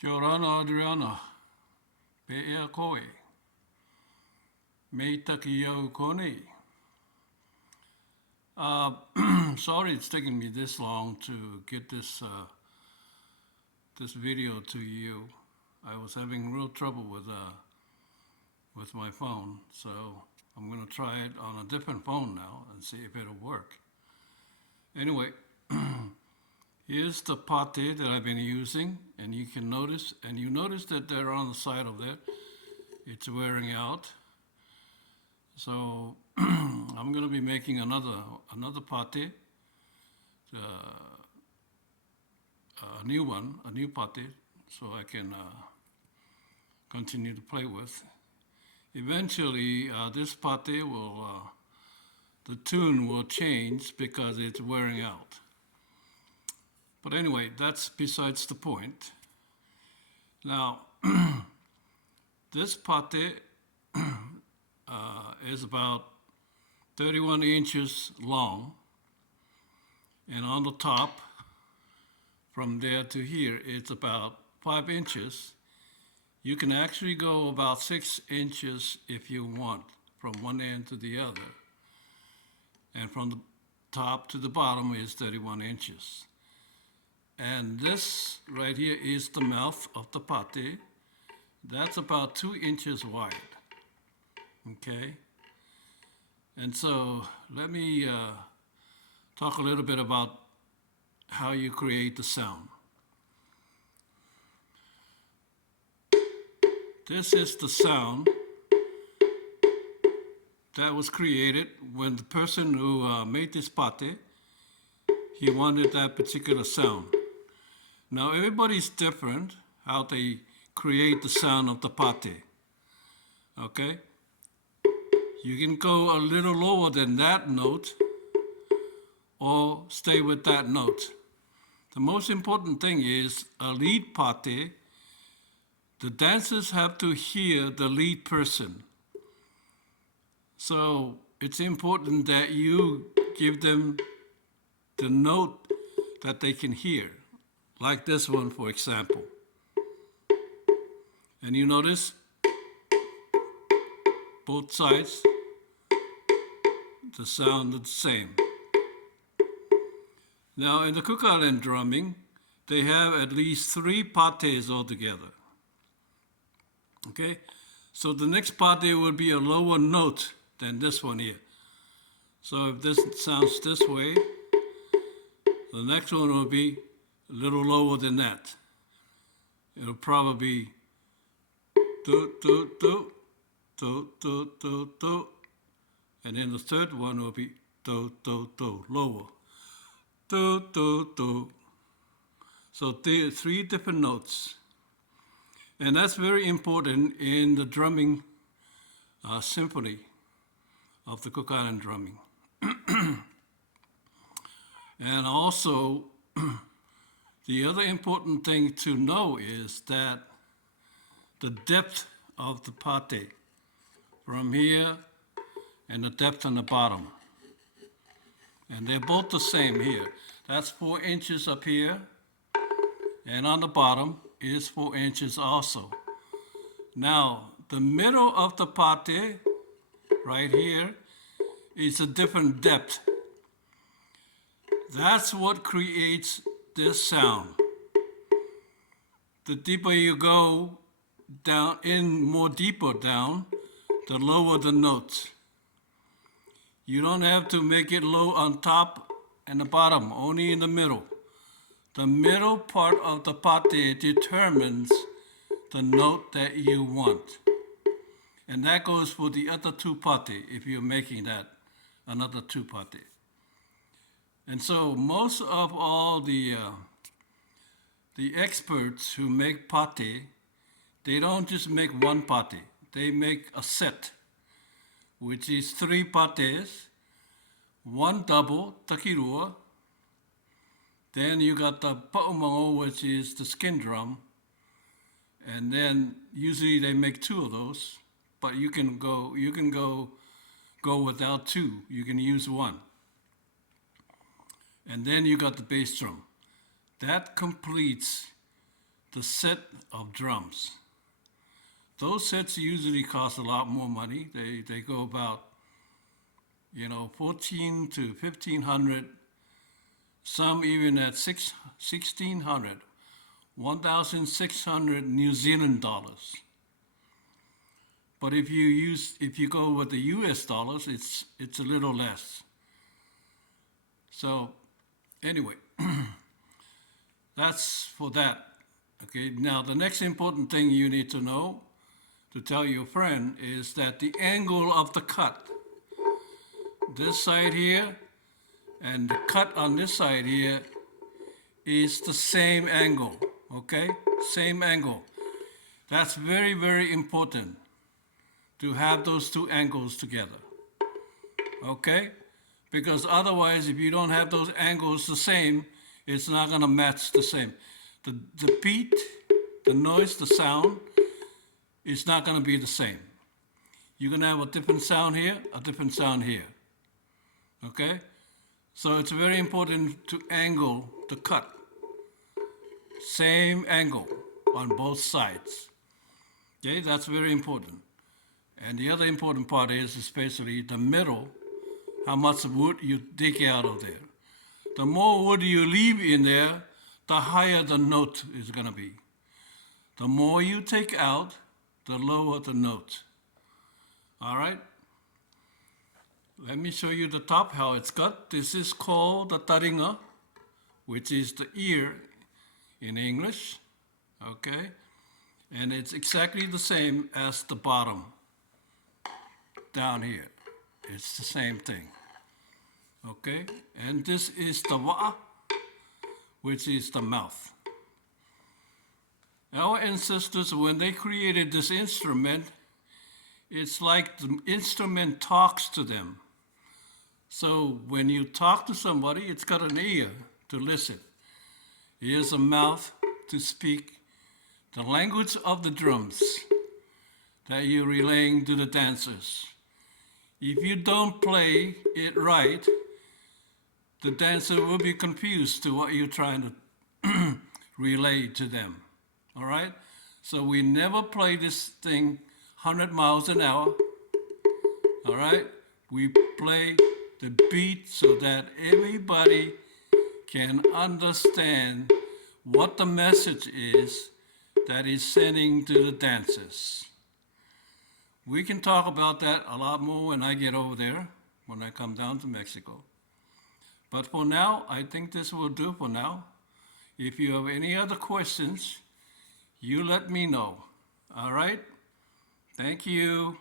Kia ora Adriana, pe ea koe, me taki au konei. Sorry it's taken me this long to get this video to you. I was having real trouble with my phone, so I'm going to try it on a different phone now and see if it'll work. Anyway, here's the pate that I've been using, and you can notice, and you notice that they're on the side of that. It's wearing out. So I'm going to be making another pate, a new one, a new pate, so I can continue to play with. Eventually, this pate will, the tune will change because it's wearing out. But anyway, that's besides the point. Now, this pate is about 31 inches long, and on the top, from there to here, it's about 5 inches. You can actually go about 6 inches if you want, from one end to the other. And from the top to the bottom is 31 inches. And this right here is the mouth of the pate. That's about 2 inches wide. Okay? And so let me talk a little bit about how you create the sound. This is the sound that was created when the person who made this pate, he wanted that particular sound. Now everybody's different how they create the sound of the pate. Okay? You can go a little lower than that note or stay with that note. The most important thing is a lead pate. The dancers have to hear the lead person. So it's important that you give them the note that they can hear, like this one, for example. And you notice both sides, the sound is the same. Now in the Cook Island drumming, they have at least 3 pates altogether. Okay, so the next pate will be a lower note than this one here. So if this sounds this way, the next one will be a little lower than that. It'll probably be do, do, do, do, do, do, do. And then the third one will be do, do, do, lower. Do, do, do. So 3 different notes. And that's very important in the drumming symphony of the Cook Island drumming. And also, the other important thing to know is that the depth of the pate from here and the depth on the bottom. And they're both the same here. That's 4 inches up here, and on the bottom is 4 inches also. Now, the middle of the pate, right here, is a different depth. That's what creates this sound. The deeper you go down, more deeper down, the lower the notes. You don't have to make it low on top and the bottom, only in the middle. The middle part of the pate determines the note that you want. And that goes for the other 2 pate, if you're making that, another 2 pate. And so most of all the experts who make pate, they don't just make one pate. They make a set, which is 3 pates, 1 double, takirua. Then you got the pa'umango, which is the skin drum. And then usually they make 2 of those, but you can go without 2. You can use 1. And then you got the bass drum. That completes the set of drums. Those sets usually cost a lot more money. They go about, 14 to 1500, some even at 1600, 1,600 New Zealand dollars. But if you go with the US dollars, it's a little less. So anyway, that's for that. Okay, now the next important thing you need to know to tell your friend is that the angle of the cut, this side here and the cut on this side here, is the same angle, okay? Same angle. That's very, very important to have those two angles together, okay? Because otherwise, if you don't have those angles the same, it's not gonna match the same. The beat, the noise, the sound, is not gonna be the same. You're gonna have a different sound here, a different sound here, okay? So it's very important to angle the cut. Same angle on both sides. Okay, that's very important. And the other important part is especially the middle, how much wood you dig out of there. The more wood you leave in there, the higher the note is gonna be. The more you take out, the lower the note. All right? Let me show you the top, how it's cut. This is called the taringa, which is the ear in English, okay? And it's exactly the same as the bottom down here. It's the same thing, okay? And this is the wa'a, which is the mouth. Our ancestors, when they created this instrument, it's like the instrument talks to them. So when you talk to somebody, it's got an ear to listen. Here's a mouth to speak the language of the drums that you're relaying to the dancers. If you don't play it right, the dancer will be confused to what you're trying to relay to them. All right? So we never play this thing 100 miles an hour. All right? We play the beat so that everybody can understand what the message is that is sending to the dancers. We can talk about that a lot more when I get over there, when I come down to Mexico. But for now, I think this will do for now. If you have any other questions, you let me know. All right? Thank you.